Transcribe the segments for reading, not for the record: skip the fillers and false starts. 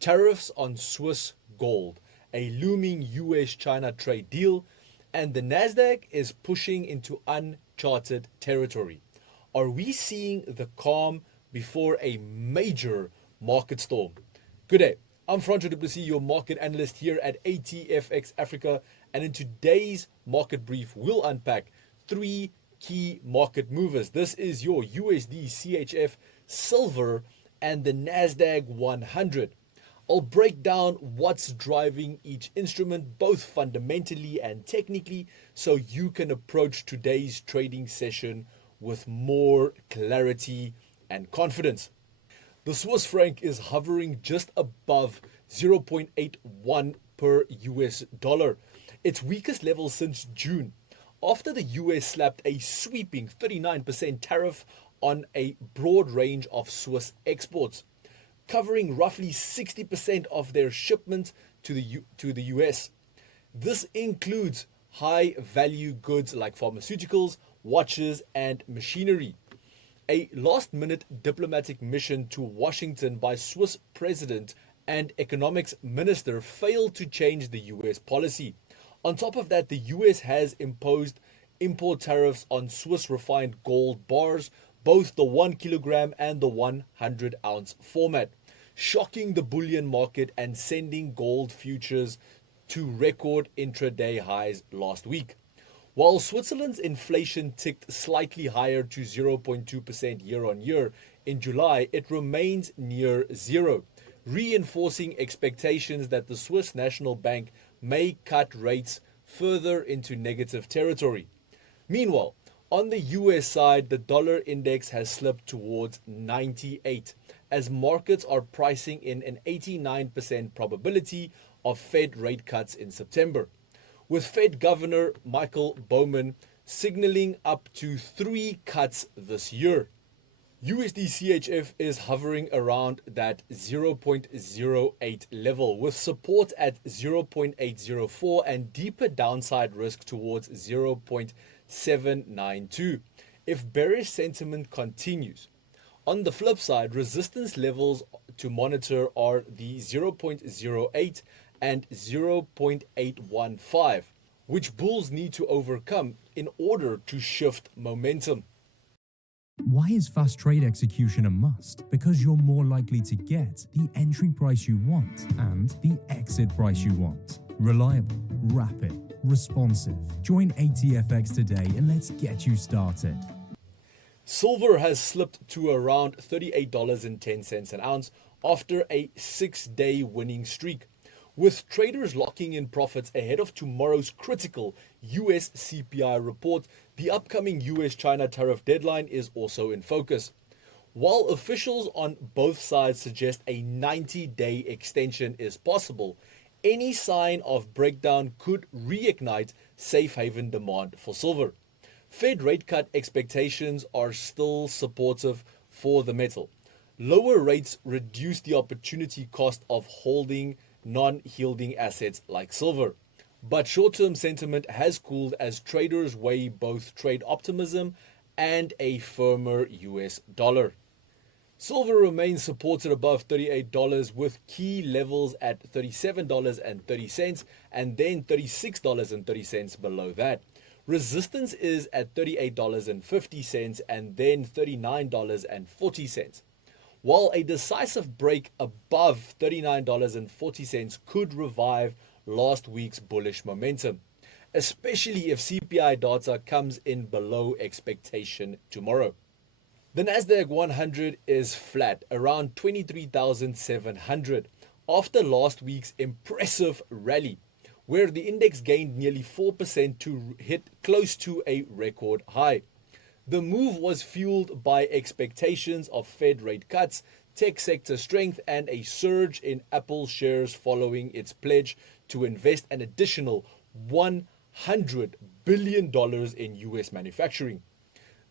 tariffs on Swiss gold, a looming US-China trade deal, and the Nasdaq is pushing into uncharted territory. Are we seeing the calm before a major market storm? Good day. I'm Francois du Plessis, your market analyst here at ATFX Africa, and in today's market brief, we'll unpack three key market movers. This is your USD, CHF, silver, and the Nasdaq 100. I'll break down what's driving each instrument, both fundamentally and technically, so you can approach today's trading session with more clarity and confidence. The Swiss franc is hovering just above 0.81 per US dollar, its weakest level since June, after the US slapped a sweeping 39% tariff on a broad range of Swiss exports, covering roughly 60% of their shipments to the US. This includes high-value goods like pharmaceuticals, watches, and machinery. A last-minute diplomatic mission to Washington by Swiss President and Economics Minister failed to change the US policy. On top of that, the US has imposed import tariffs on Swiss refined gold bars, both the 1 kilogram and the 100-ounce format, shocking the bullion market and sending gold futures to record intraday highs last week. While Switzerland's inflation ticked slightly higher to 0.2% year-on-year in July, it remains near zero, reinforcing expectations that the Swiss National Bank may cut rates further into negative territory. Meanwhile, on the US side, the dollar index has slipped towards 98 as markets are pricing in an 89% probability of Fed rate cuts in September, with Fed Governor Michael Bowman signaling up to 3 cuts this year. USD CHF is hovering around that 0.08 level, with support at 0.804 and deeper downside risk towards 0.792 if bearish sentiment continues. On the flip side, resistance levels to monitor are the 0.08 and 0.815, which bulls need to overcome in order to shift momentum. Why is fast trade execution a must? Because you're more likely to get the entry price you want and the exit price you want. Reliable, rapid, responsive. Join ATFX today and let's get you started. Silver has slipped to around $38.10 an ounce after a 6-day winning streak, with traders locking in profits ahead of tomorrow's critical US CPI report. The upcoming US-China tariff deadline is also in focus. While officials on both sides suggest a 90-day extension is possible, any sign of breakdown could reignite safe haven demand for silver. Fed rate cut expectations are still supportive for the metal. Lower rates reduce the opportunity cost of holding non-yielding assets like silver. But short-term sentiment has cooled as traders weigh both trade optimism and a firmer US dollar. Silver remains supported above $38 with key levels at $37.30 and then $36.30 below that. Resistance is at $38.50 and then $39.40. While a decisive break above $39.40 could revive last week's bullish momentum, especially if CPI data comes in below expectation tomorrow. The Nasdaq 100 is flat, around 23,700, after last week's impressive rally, where the index gained nearly 4% to hit close to a record high. The move was fueled by expectations of Fed rate cuts, tech sector strength, and a surge in Apple shares following its pledge to invest an additional $100 billion in US manufacturing.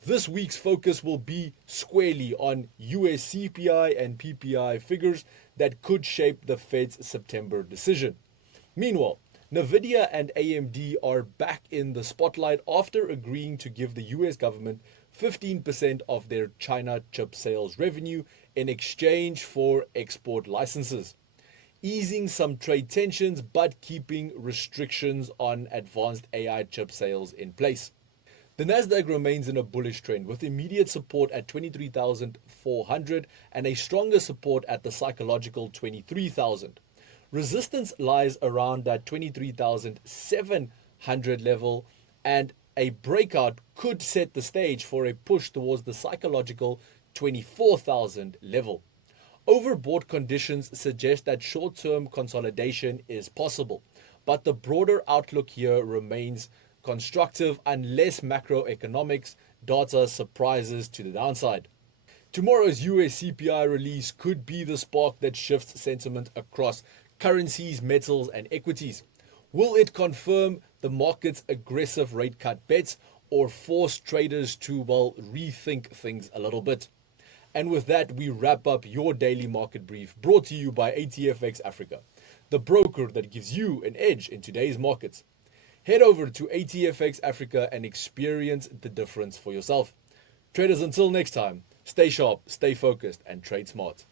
This week's focus will be squarely on US CPI and PPI figures that could shape the Fed's September decision. Meanwhile, Nvidia and AMD are back in the spotlight after agreeing to give the US government 15% of their China chip sales revenue in exchange for export licenses. easing some trade tensions but keeping restrictions on advanced AI chip sales in place. The Nasdaq remains in a bullish trend with immediate support at 23,400 and a stronger support at the psychological 23,000. Resistance lies around that 23,700 level, and a breakout could set the stage for a push towards the psychological 24,000 level. Overbought conditions suggest that short-term consolidation is possible, but the broader outlook here remains constructive unless macroeconomics data surprises to the downside. Tomorrow's US CPI release could be the spark that shifts sentiment across currencies, metals, and equities. Will it confirm the market's aggressive rate cut bets or force traders to, rethink things a little bit? And with that, we wrap up your daily market brief brought to you by ATFX Africa, the broker that gives you an edge in today's markets. Head over to ATFX Africa and experience the difference for yourself. Traders, until next time, stay sharp, stay focused, and trade smart.